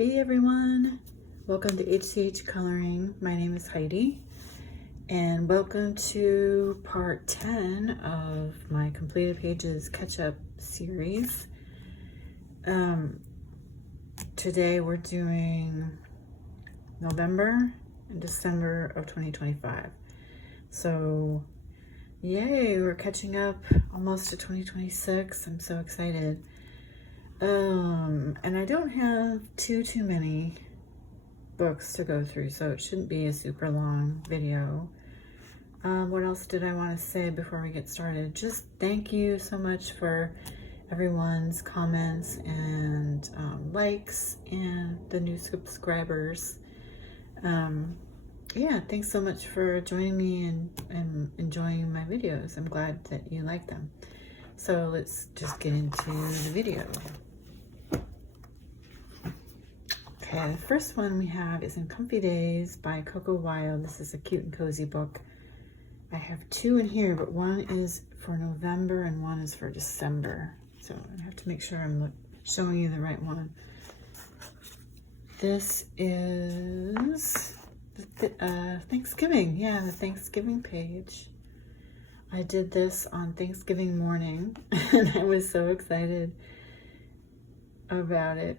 Hey everyone, welcome to HCH Coloring. My name is Heidi and welcome to part 10 of my completed pages catch-up series. Today we're doing November and December of 2025. So yay, we're catching up almost to 2026. I'm so excited. And I don't have too many books to go through, so it shouldn't be a super long video. What else did I want to say before we get started? Just thank you so much for everyone's comments and likes and the new subscribers. Yeah, thanks so much for joining me and enjoying my videos. I'm glad that you like them. So let's just get into the video. Okay, the first one we have is In Comfy Days by Coco Wild. This is a cute and cozy book. I have two in here, but one is for November and one is for December. So I have to make sure I'm showing you the right one. This is Thanksgiving. Yeah, the Thanksgiving page. I did this on Thanksgiving morning and I was so excited about it.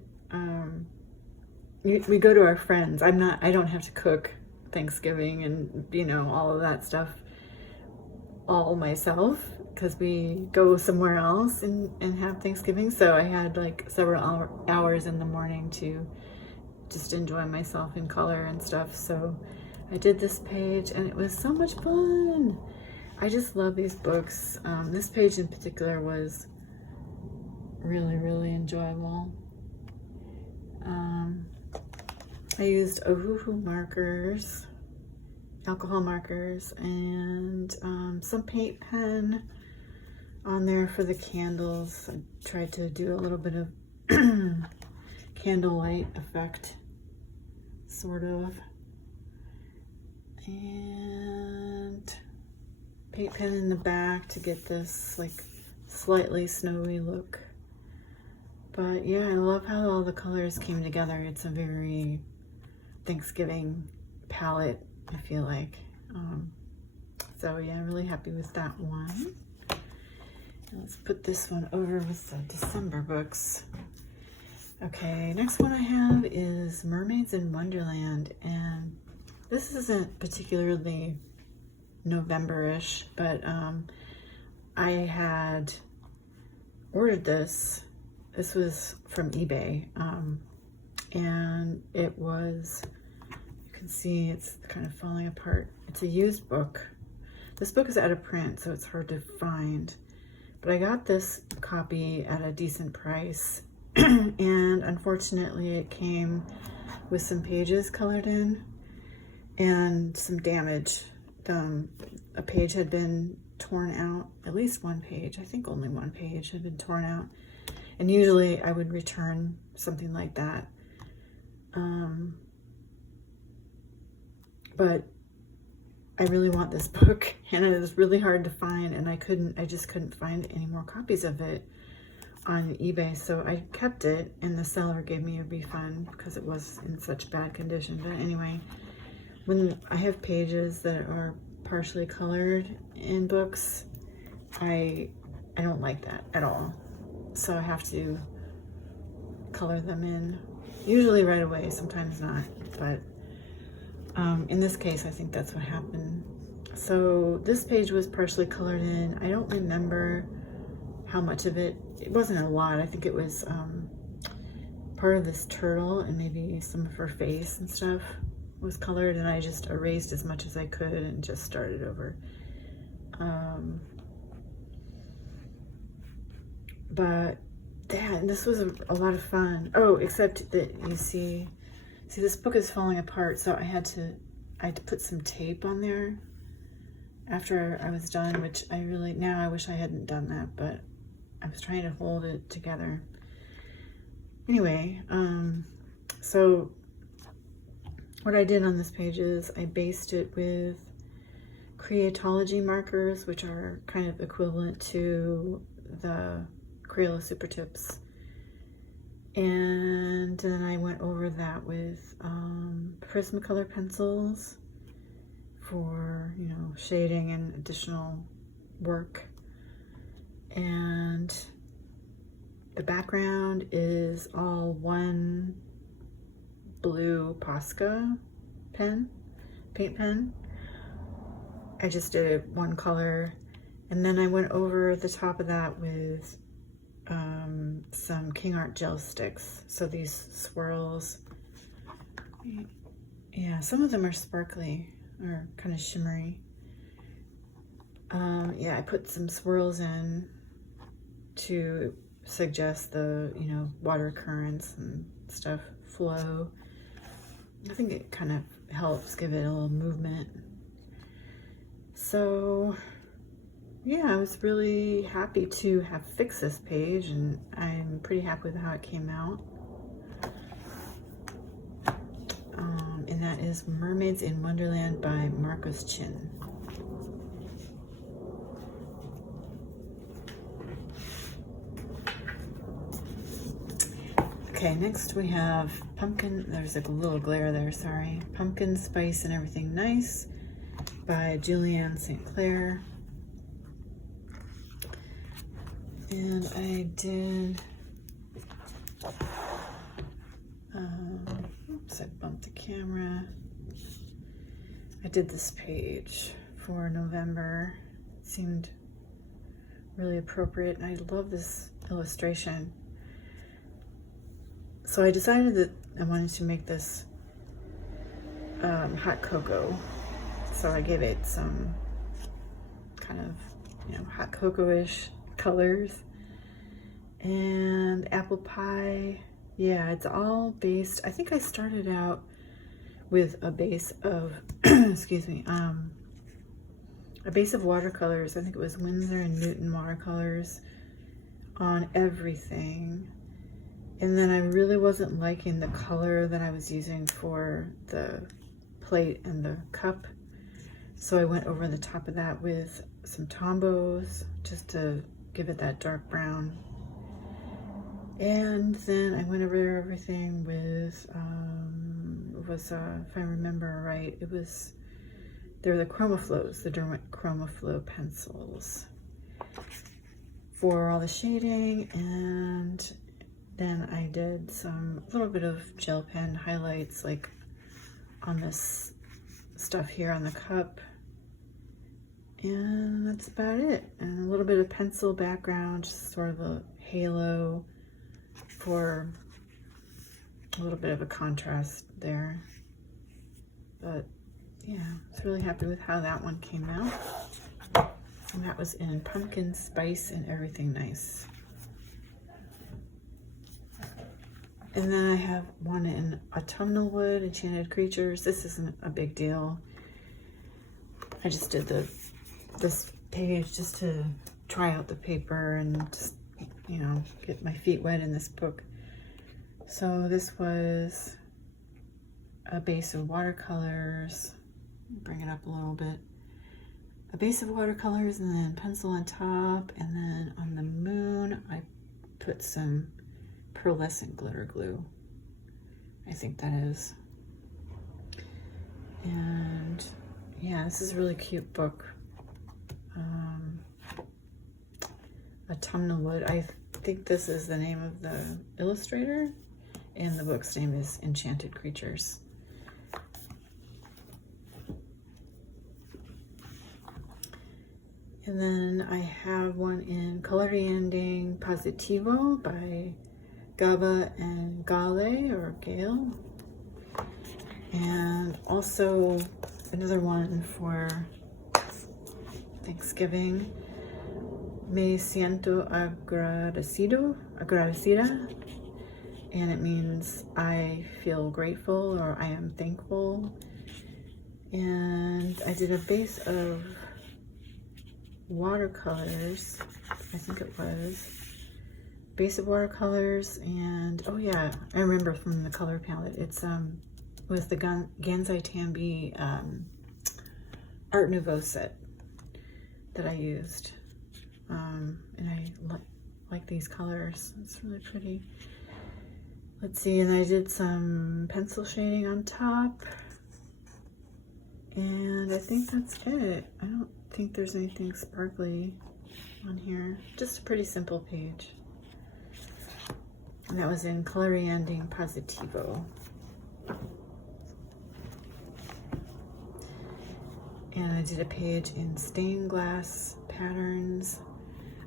We go to our friends. I don't have to cook Thanksgiving and, you know, all of that stuff all myself because we go somewhere else and have Thanksgiving. So I had like several hours in the morning to just enjoy myself in color and stuff. So I did this page and it was so much fun. I just love these books. This page in particular was really enjoyable. I used Ohuhu markers, alcohol markers, and some paint pen on there for the candles. I tried to do a little bit of candlelight effect, sort of. And paint pen in the back to get this like slightly snowy look. But yeah, I love how all the colors came together. It's a very Thanksgiving palette, I feel like. So yeah, I'm really happy with that one. Let's put this one over with the December books. Okay, next one I have is Mermaids in Wonderland, and this isn't particularly November-ish, but I had ordered this. This was from eBay, and it was, you can see it's kind of falling apart. It's a used book. This book is out of print, so it's hard to find, but I got this copy at a decent price, and unfortunately it came with some pages colored in and some damage. A page had been torn out, at least one page, I think only one page had been torn out. And usually I would return something like that. But I really want this book and it was really hard to find and I just couldn't find any more copies of it on eBay. So I kept it and the seller gave me a refund because it was in such bad condition. But anyway, when I have pages that are partially colored in books, I don't like that at all. So I have to color them in, usually right away, sometimes not, but in this case, I think that's what happened. So this page was partially colored in. I don't remember how much of it. It wasn't a lot. I think it was part of this turtle and maybe some of her face and stuff was colored, and I just erased as much as I could and just started over. But yeah, this was a lot of fun. Oh, except that you see this book is falling apart, so I had to put some tape on there after I was done, which now I wish I hadn't done that, but I was trying to hold it together. Anyway, so what I did on this page is I based it with Creatology markers, which are kind of equivalent to the Crayola Super Tips. And then I went over that with Prismacolor pencils for, you know, shading and additional work. And the background is all one blue Posca pen, paint pen. I just did it one color, and then I went over the top of that with some King Art gel sticks. So these swirls, yeah, some of them are sparkly or kind of shimmery. Yeah, I put some swirls in to suggest the, you know, water currents and stuff flow. I think it kind of helps give it a little movement. So yeah, I was really happy to have fixed this page, and I'm pretty happy with how it came out. And that is Mermaids in Wonderland by Marcos Chin. Okay, next we have Pumpkin, there's a little glare there, sorry. Pumpkin Spice and Everything Nice by Julianne St. Clair. And I did, oops, I bumped the camera. I did this page for November. It seemed really appropriate, and I love this illustration. So I decided that I wanted to make this hot cocoa. So I gave it some kind of, you know, hot cocoa-ish colors. And apple pie, yeah, it's all based, I think I started out with a base of, excuse me, a base of watercolors. I think it was Winsor and Newton watercolors on everything. And then I really wasn't liking the color that I was using for the plate and the cup. So I went over the top of that with some Tombows just to give it that dark brown. And then I went over everything with, if I remember right, they were the Chromaflows, the Derwent Chromaflow pencils for all the shading. And then I did a little bit of gel pen highlights, like on this stuff here on the cup. And that's about it. And a little bit of pencil background, just sort of a halo for a little bit of a contrast there. But yeah, I was really happy with how that one came out. And that was in Pumpkin Spice and Everything Nice. And then I have one in Autumnal Wood, Enchanted Creatures. This isn't a big deal. I just did this page just to try out the paper and just, you know, get my feet wet in this book. So this was a base of watercolors. Bring it up a little bit. A base of watercolors and then pencil on top. And then on the moon, I put some pearlescent glitter glue. I think that is. And yeah, this is a really cute book. Autumnal Wood. I think this is the name of the illustrator, and the book's name is Enchanted Creatures. And then I have one in Colorianding Positivo by Gaba and Gale. And also another one for Thanksgiving, Me Siento Agradecida, and it means I feel grateful or I am thankful. And I did a base of watercolors, I think it was base of watercolors, and oh yeah, I remember from the color palette, it was the Gansai Tambi Art Nouveau set that I used, and I like these colors. It's really pretty. Let's see, and I did some pencil shading on top. And I think that's it. I don't think there's anything sparkly on here. Just a pretty simple page. And that was in Coloreanding Positivo. And I did a page in Stained Glass Patterns.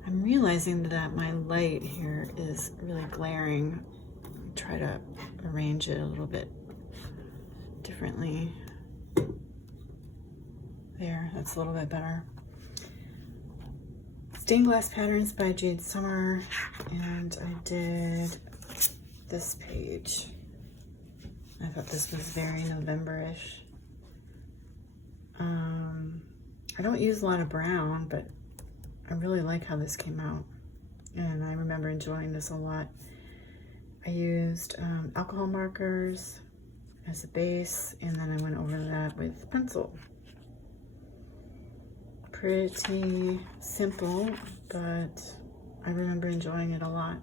I'm realizing that my light here is really glaring. I'll try to arrange it a little bit differently. There, that's a little bit better. Stained Glass Patterns by Jade Summer, and I did this page. I thought this was very November-ish. I don't use a lot of brown, but I really like how this came out, and I remember enjoying this a lot. I used alcohol markers as a base, and then I went over that with pencil. Pretty simple, but I remember enjoying it a lot.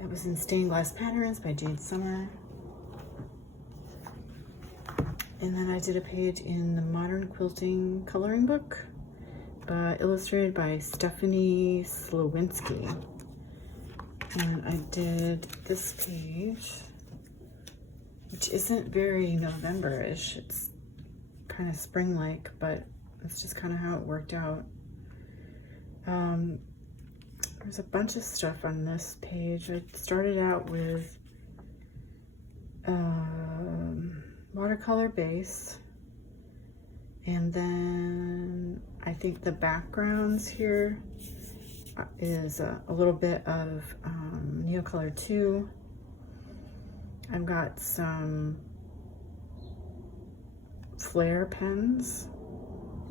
It was in Stained Glass Patterns by Jade Summer. And then I did a page in the Modern Quilting Coloring Book, illustrated by Stephanie Slowinski. And I did this page, which isn't very November-ish. It's kind of spring-like, but it's just kind of how it worked out. There's a bunch of stuff on this page. I started out with watercolor base, and then I think the backgrounds here is a little bit of Neocolor 2. I've got some flare pens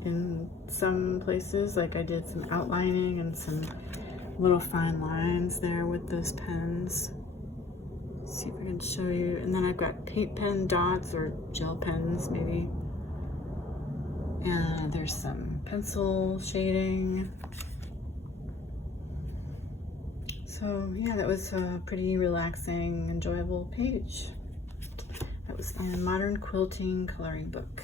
in some places, like I did some outlining and some little fine lines there with those pens. Let's see if I can show you. And then I've got paint pen dots or gel pens maybe. And there's some pencil shading. So yeah, that was a pretty relaxing, enjoyable page. That was in Modern Quilting Coloring Book.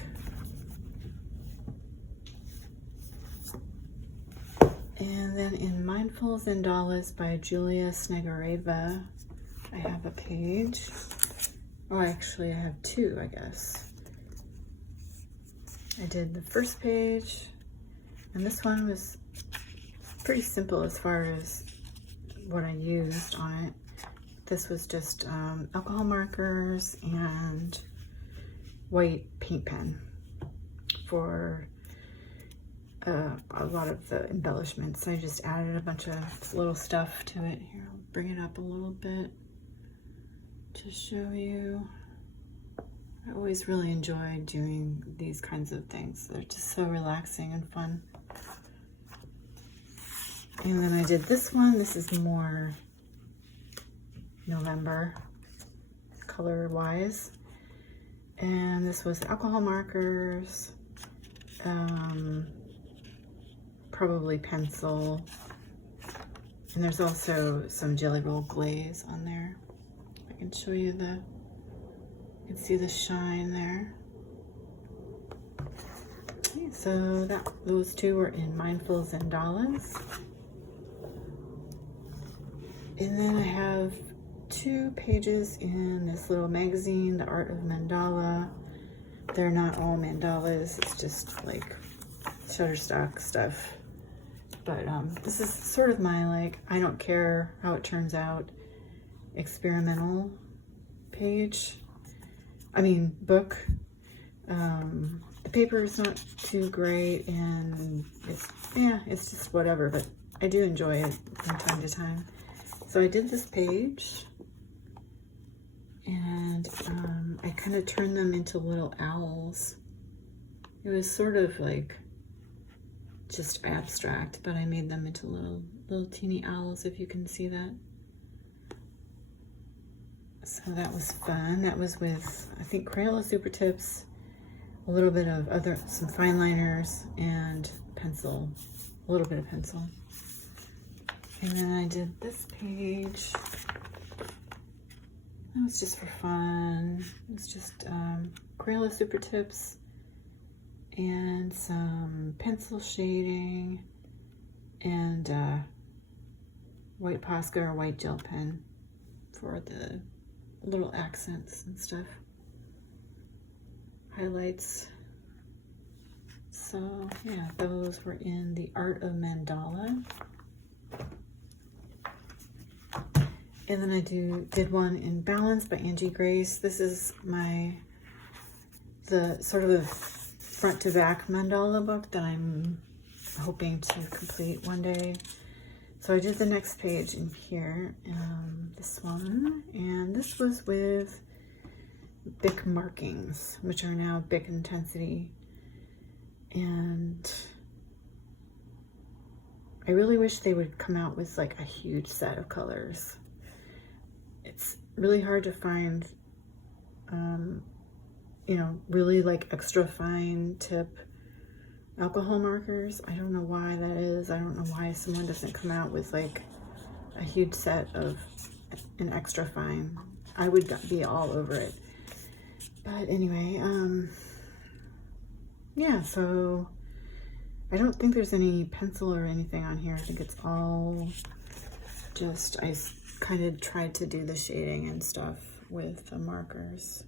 And then in Mindful Zendalas by Julia Snegareva, I have a page. Oh, actually I have two, I guess. I did the first page, and this one was pretty simple as far as what I used on it. This was just alcohol markers and white paint pen for a lot of the embellishments. I just added a bunch of little stuff to it. Here, I'll bring it up a little bit to show you. I always really enjoy doing these kinds of things. They're just so relaxing and fun. And then I did this one. This is more November color wise. And this was alcohol markers, probably pencil. And there's also some Jelly Roll glaze on there. I can show you you can see the shine there. Okay, so those two were in Mindful Zendalas. And then I have two pages in this little magazine, The Art of Mandala. They're not all mandalas, it's just like Shutterstock stuff. But this is sort of my, like, I don't care how it turns out, experimental page. I mean, book. The paper is not too great, and it's just whatever, but I do enjoy it from time to time. So I did this page, and I kind of turned them into little owls. It was sort of like just abstract, but I made them into little teeny owls, if you can see that. So that was fun. That was with, I think, Crayola Super Tips, a little bit of some fine liners, and pencil, a little bit of pencil. And then I did this page. That was just for fun. It was just Crayola Super Tips and some pencil shading and white Posca or white gel pen for the little accents and stuff. Highlights. So yeah, those were in The Art of Mandala. And then I did one in Balance by Angie Grace. This is the sort of front to back mandala book that I'm hoping to complete one day. So I did the next page in here, this one, and this was with Bic markings, which are now Bic Intensity. And I really wish they would come out with like a huge set of colors. It's really hard to find, you know, really like extra fine tip alcohol markers. I don't know why that is. I don't know why someone doesn't come out with like a huge set of an extra fine. I would be all over it. But anyway, yeah, so I don't think there's any pencil or anything on here. I think it's all just, I kind of tried to do the shading and stuff with the markers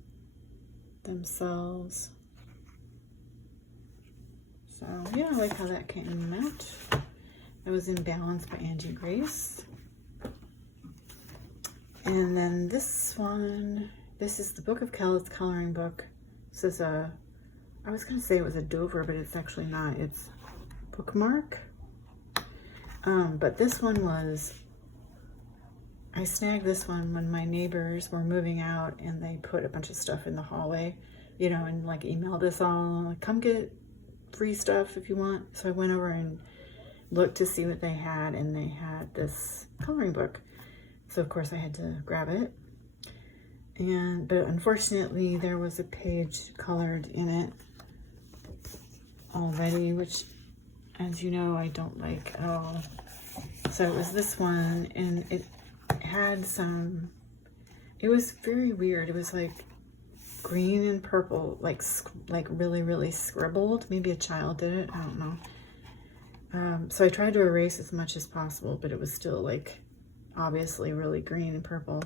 themselves. So yeah, I like how that came out. It was in Balance by Angie Grace. And then this one, this is the Book of Kells coloring book. This is I was gonna say it was a Dover, but it's actually not. It's Bookmark. But this one was, I snagged this one when my neighbors were moving out and they put a bunch of stuff in the hallway, you know, and like emailed us all, like, come get free stuff if you want. So I went over and looked to see what they had, and they had this coloring book. So of course I had to grab it. But unfortunately there was a page colored in it already, which, as you know, I don't like at all. So it was this one, and it had some, it was very weird. It was like green and purple, like really, really scribbled. Maybe a child did it, I don't know. So I tried to erase as much as possible, but it was still like obviously really green and purple.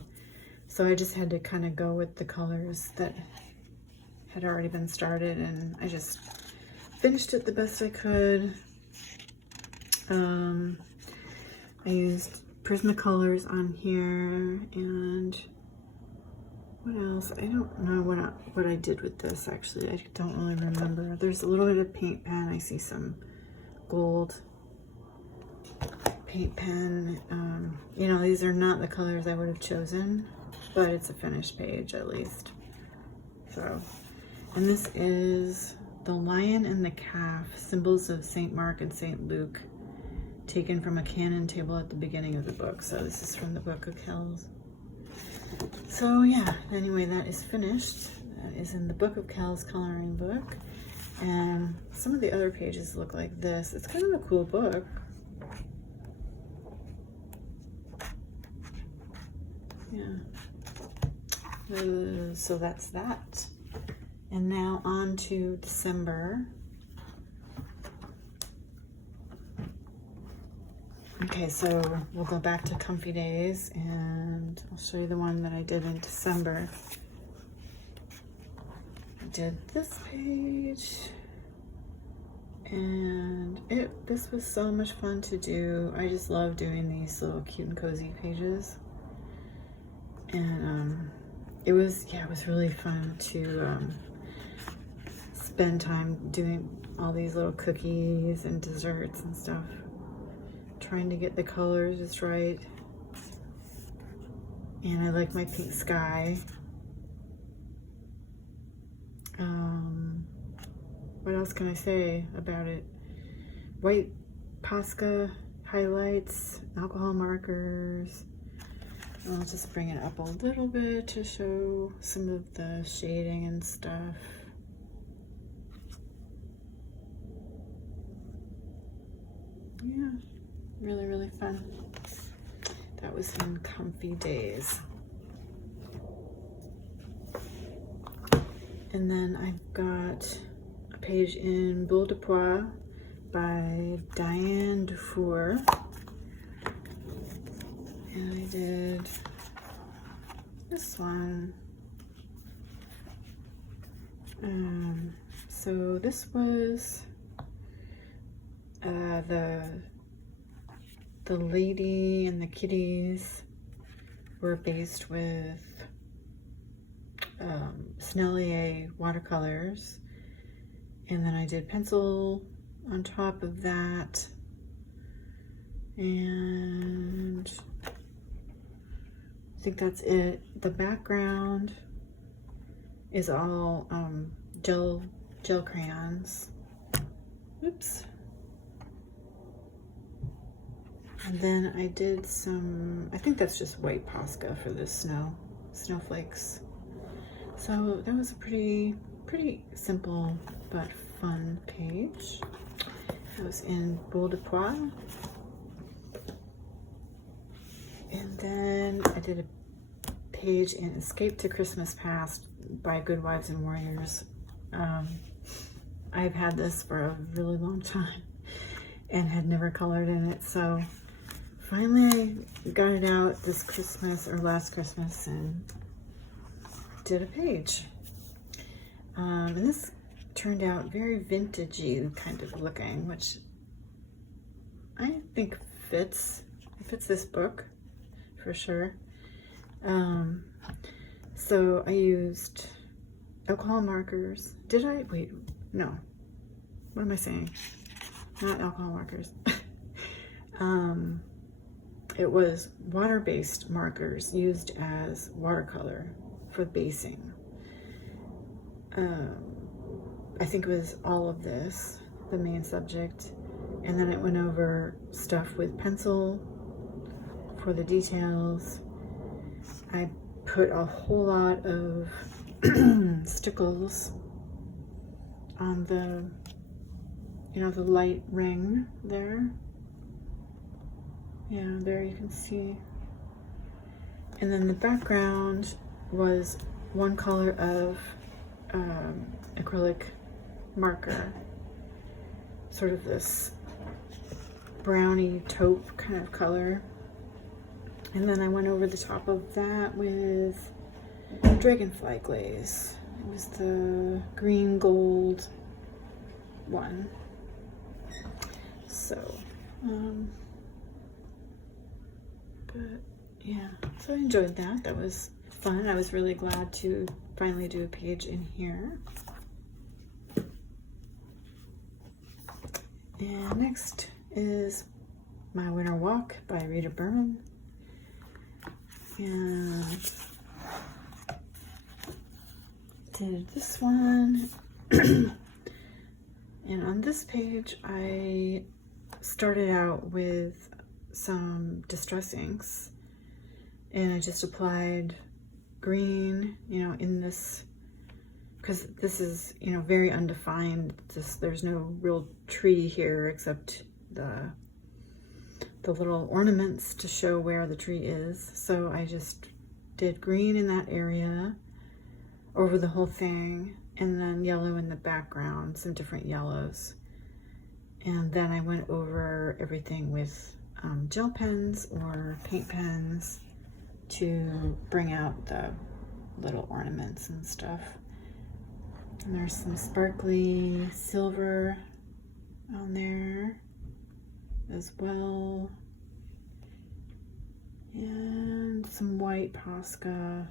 So I just had to kind of go with the colors that had already been started, and I just finished it the best I could. I used Prismacolors on here, and what else? I don't know what I did with this, actually. I don't really remember. There's a little bit of paint pen. I see some gold paint pen. You know, these are not the colors I would have chosen, but it's a finished page at least. So, and this is The Lion and the Calf, Symbols of St. Mark and St. Luke, taken from a canon table at the beginning of the book. So this is from the Book of Kells. So yeah, anyway, that is finished. That is in the Book of Kells coloring book. And some of the other pages look like this. It's kind of a cool book. Yeah. So that's that. And now on to December. Okay, so we'll go back to Comfy Days, and I'll show you the one that I did in December. I did this page, and this was so much fun to do. I just love doing these little cute and cozy pages. And it was really fun to spend time doing all these little cookies and desserts and stuff, trying to get the colors just right. And I like my pink sky. What else can I say about it? White Posca highlights, alcohol markers. I'll just bring it up a little bit to show some of the shading and stuff. Yeah, really, really fun. That was in Comfy Days. And then I've got a page in Boule de Pois by Diane Dufour. And I did this one. So this was the lady and the kitties were based with Snellier watercolors, and then I did pencil on top of that, and I think that's it. The background is all gel crayons. Oops. And then I did some, I think that's just white Posca for the snowflakes. So that was a pretty simple but fun page. It was in Boule de Pois. And then I did a page in Escape to Christmas Past by Good Wives and Warriors. I've had this for a really long time and had never colored in it, so finally I got it out this Christmas or last Christmas and did a page. And this turned out very vintagey kind of looking, which I think fits this book for sure. So I used alcohol markers. Did I? Wait, no. What am I saying? Not alcohol markers. It was water-based markers used as watercolor for basing. I think it was all of this, the main subject. And then it went over stuff with pencil for the details. I put a whole lot of stickles on the, the light ring there. Yeah, there you can see. And then the background was one color of acrylic marker, sort of this browny taupe kind of color. And then I went over the top of that with dragonfly glaze. It was the green gold one. So, but yeah, so I enjoyed that. That was fun. I was really glad to finally do a page in here. And next is My Winter Walk by Rita Berman. And did this one. And on this page, I started out with some distress inks, and I just applied green, in this, because this is, very undefined. There's no real tree here except the little ornaments to show where the tree is. So I just did green in that area over the whole thing, and then yellow in the background, some different yellows. And then I went over everything with gel pens or paint pens to bring out the little ornaments and stuff. And there's some sparkly silver on there as well, and some white Posca.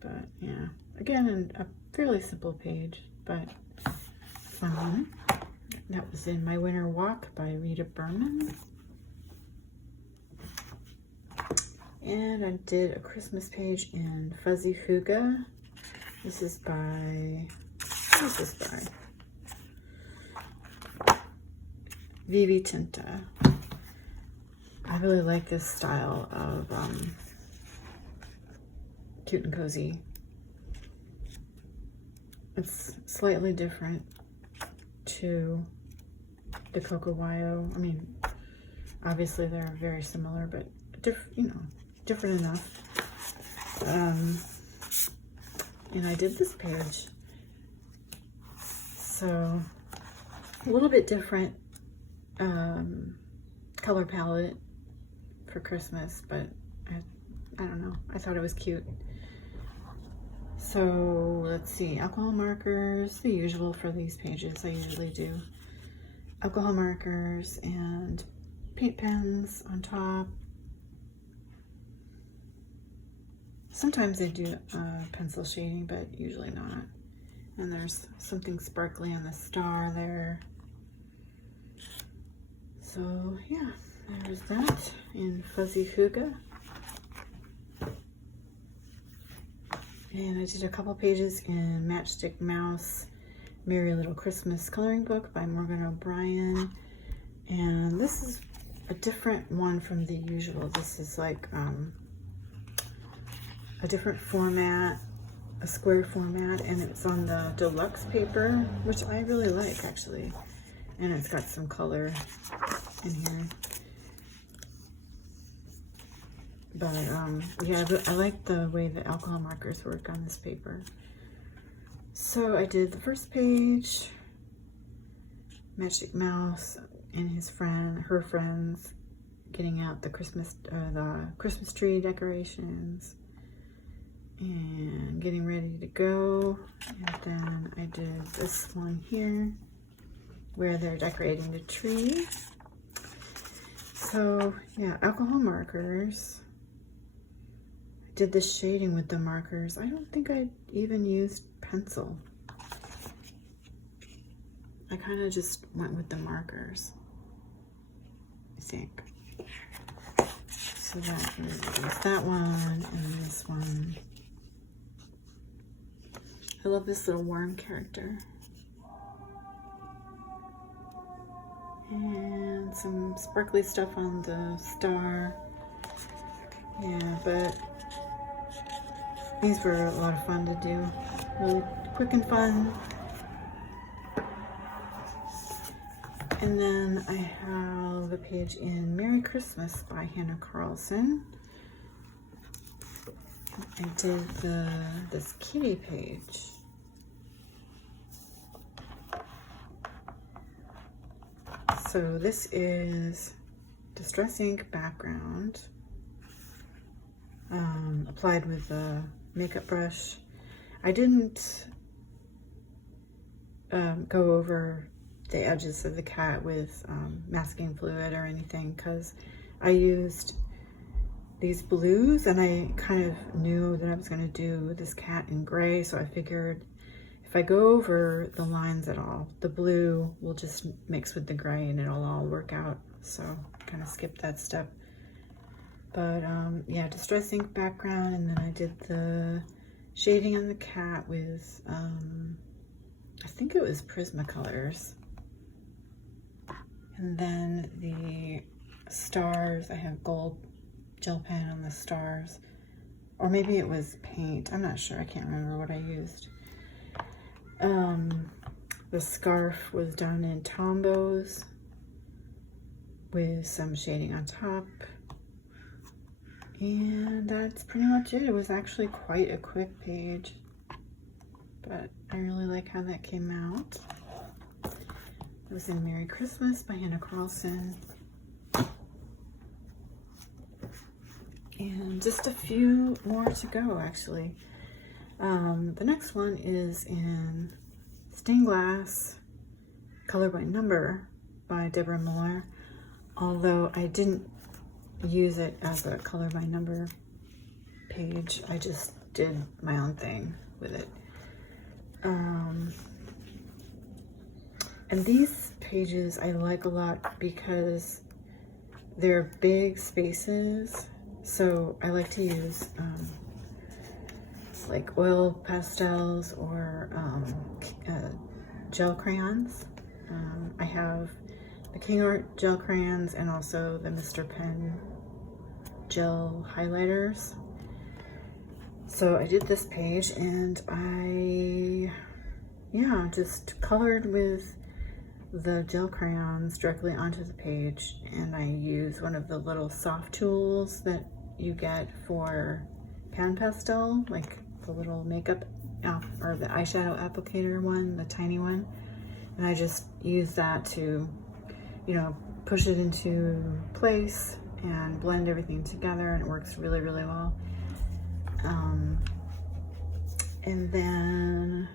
But yeah, again, a fairly simple page, but fun. That was in My Winter Walk by Rita Berman. And I did a Christmas page in Fuzzy Fuga. This is by, what is this by? Vivi Tinta. I really like this style of cute and cozy. It's slightly different to the Coco Wyo. I mean, Obviously they're very similar, but different enough. And I did this page. So a little bit different color palette for Christmas, but I don't know. I thought it was cute. So let's see, alcohol markers, the usual for these pages. I usually do alcohol markers and paint pens on top. Sometimes I do pencil shading, but usually not. And there's something sparkly on the star there. So yeah, there's that in Fuzzy Fuga. And I did a couple pages in Matchstick Mouse, Merry Little Christmas coloring book by Morgan O'Brien. And this is a different one from the usual. This is like a different format, a square format, and it's on the deluxe paper, which I really like actually. And it's got some color in here. But yeah, I like the way the alcohol markers work on this paper. So I did the first page, Matchstick Mouse and her friends getting out the Christmas tree decorations and getting ready to go. And then I did this one here where they're decorating the tree. So yeah, alcohol markers. Did the shading with the markers. I don't think I even used pencil. I kind of just went with the markers, I think. So that is that one and this one. I love this little worm character. And some sparkly stuff on the star. Yeah, but these were a lot of fun to do. Really quick and fun. And then I have a page in Merry Christmas by Hannah Carlson. I did this kitty page. So this is Distress Ink background, applied with a makeup brush. I didn't go over the edges of the cat with masking fluid or anything because I used these blues and I kind of knew that I was going to do this cat in gray, so I figured if I go over the lines at all, the blue will just mix with the gray and it'll all work out. So kind of skipped that step. But yeah, Distress Ink background, and then I did the shading on the cat with, I think it was Prismacolors. And then the stars, I have gold gel pen on the stars. Or maybe it was paint, I'm not sure, I can't remember what I used. The scarf was done in Tombows with some shading on top. And that's pretty much it. It was actually quite a quick page, but I really like how that came out. It was in Merry Christmas by Hannah Carlson. And just a few more to go, actually. The next one is in Stained Glass, Color by Number by Deborah Miller, although I didn't use it as a color by number page. I just did my own thing with it. And these pages I like a lot because they're big spaces, so I like to use like oil pastels or gel crayons. I have the King Art gel crayons and also the Mr. Pen gel highlighters. So I did this page and I just colored with the gel crayons directly onto the page, and I use one of the little soft tools that you get for pan pastel, like the little makeup or the eyeshadow applicator one, the tiny one, and I just use that to, you know, push it into place and blend everything together, and it works really, really well. And then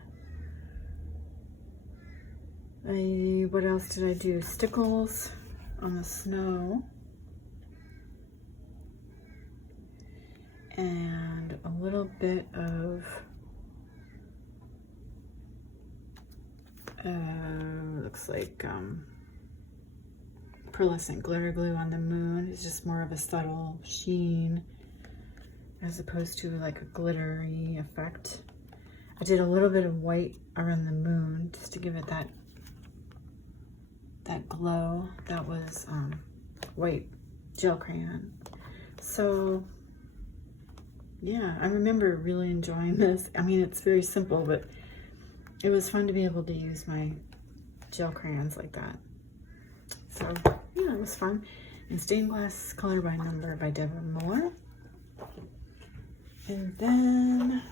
what else did I do? Stickles on the snow. And a little bit of looks like pearlescent glitter glue on the moon. It's just more of a subtle sheen as opposed to like a glittery effect. I did a little bit of white around the moon just to give it that glow. That was white gel crayon. So yeah, I remember really enjoying this. I mean, it's very simple, but it was fun to be able to use my gel crayons like that. So yeah, it was fun. And Stained Glass Color by Number by Deborah Moore. And then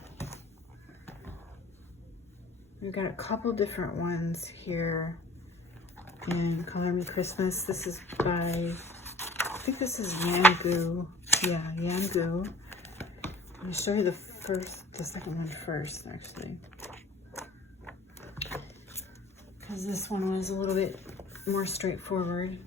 we've got a couple different ones here in Color Me Christmas. This is by, I think this is Yangu. Yeah, Yangu. Let me show you the second one first, actually. Because this one was a little bit more straightforward.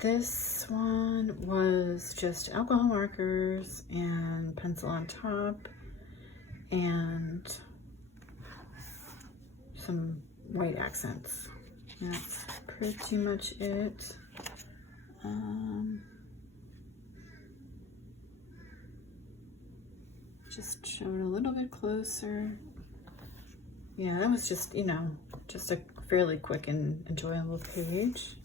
This one was just alcohol markers and pencil on top and some white accents. That's pretty much it. Just show it a little bit closer. Yeah, that was just, you know, just a fairly quick and enjoyable page.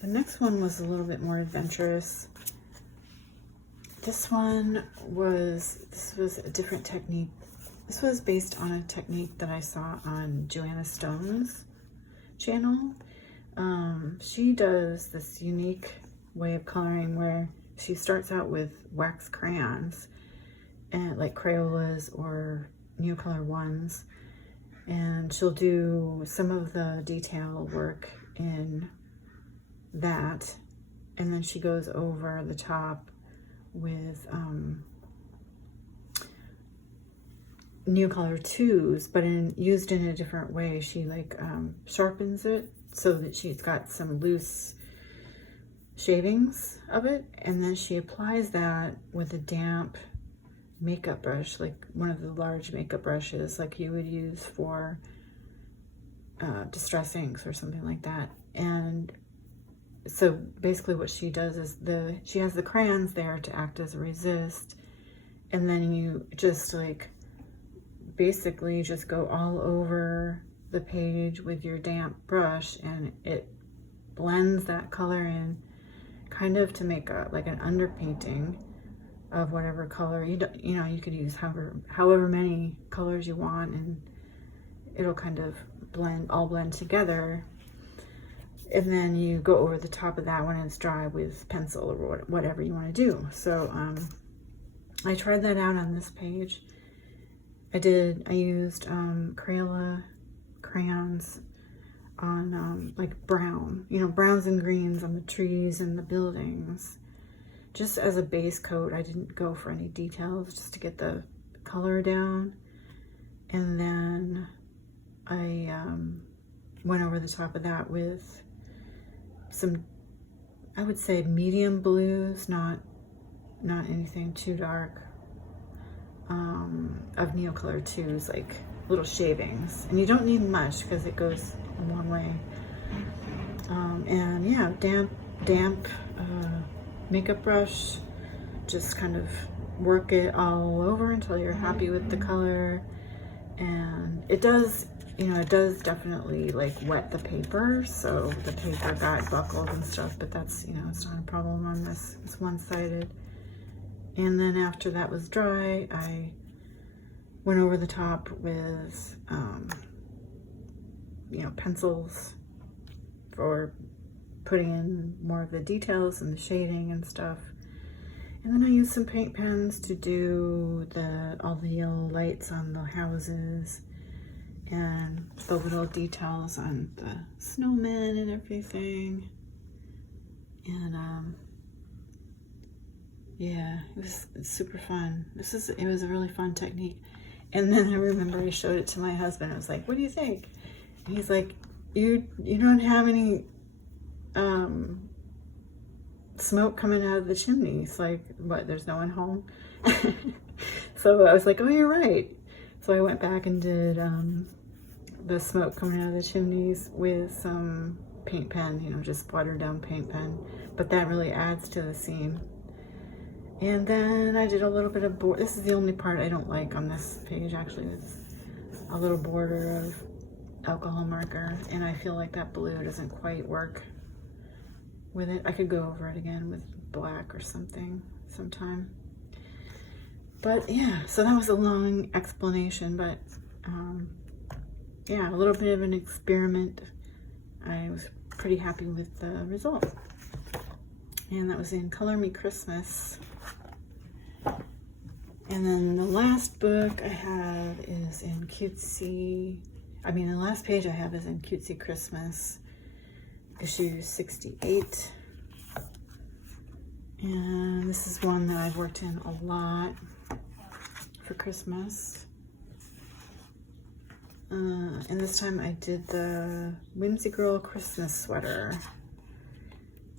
The next one was a little bit more adventurous. This was a different technique. This was based on a technique that I saw on Joanna Stone's channel. She does this unique way of coloring where she starts out with wax crayons, and like Crayolas or Neocolor ones, and she'll do some of the detail work in that, and then she goes over the top with Neocolor 2s, but used in a different way. She like sharpens it so that she's got some loose shavings of it, and then she applies that with a damp makeup brush, like one of the large makeup brushes like you would use for distress inks or something like that. And so basically what she does is she has the crayons there to act as a resist, and then you just like basically just go all over the page with your damp brush, and it blends that color in kind of to make like an underpainting of whatever color you know, you could use however many colors you want, and it'll kind of all blend together. And then you go over the top of that when it's dry with pencil or whatever you want to do. So I tried that out on this page. I used Crayola crayons on like brown, you know, browns and greens on the trees and the buildings, just as a base coat. I didn't go for any details, just to get the color down. And then I went over the top of that with some, I would say, medium blues, not anything too dark, of Neocolor 2s, like little shavings. And you don't need much because it goes a long way. And yeah, damp makeup brush, just kind of work it all over until you're happy with the color. And it does, you know, it does definitely like wet the paper, so the paper got buckled and stuff, but that's, you know, it's not a problem on this. It's one-sided. And then after that was dry, I went over the top with, you know, pencils for putting in more of the details and the shading and stuff. And then I used some paint pens to do all the yellow lights on the houses and the little details on the snowmen and everything. And yeah, it's super fun. It was a really fun technique. And then I remember I showed it to my husband. I was like, "What do you think?" And he's like, "You don't have any smoke coming out of the chimneys. Like, what? There's no one home." So I was like, "Oh, you're right." So I went back and did the smoke coming out of the chimneys with some paint pen, you know, just watered down paint pen. But that really adds to the scene. And then I did a little bit of border. This is the only part I don't like on this page, actually. It's a little border of alcohol marker, and I feel like that blue doesn't quite work with it. I could go over it again with black or something sometime. But yeah, so that was a long explanation, but yeah, a little bit of an experiment. I was pretty happy with the result. And that was in Color Me Christmas. And then the last book I have is in the last page I have is in Cutesy Christmas, issue 68. And this is one that I've worked in a lot for Christmas. And this time I did the Whimsy Girl Christmas sweater.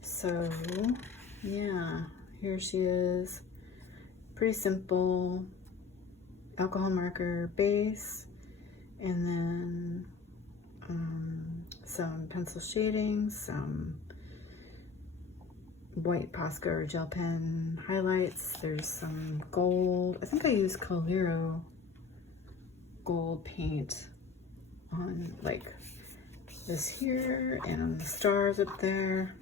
So yeah, here she is. Pretty simple alcohol marker base, and then some pencil shading, some white Posca or gel pen highlights. There's some gold. I think I used Coliro gold paint on like this here and on the stars up there.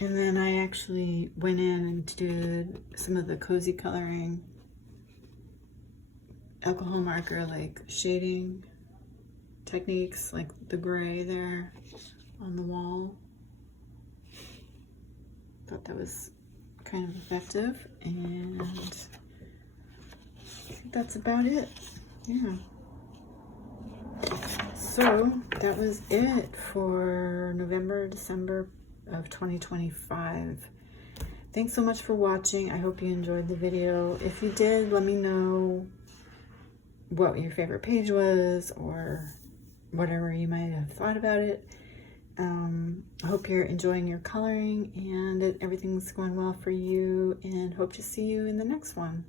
And then I actually went in and did some of the cozy coloring alcohol marker, like shading techniques, like the gray there on the wall. Thought that was kind of effective, and I think that's about it. Yeah. So that was it for November, December of 2025. Thanks so much for watching. I hope you enjoyed the video. If you did, let me know what your favorite page was or whatever you might have thought about it. I hope you're enjoying your coloring and that everything's going well for you, and hope to see you in the next one.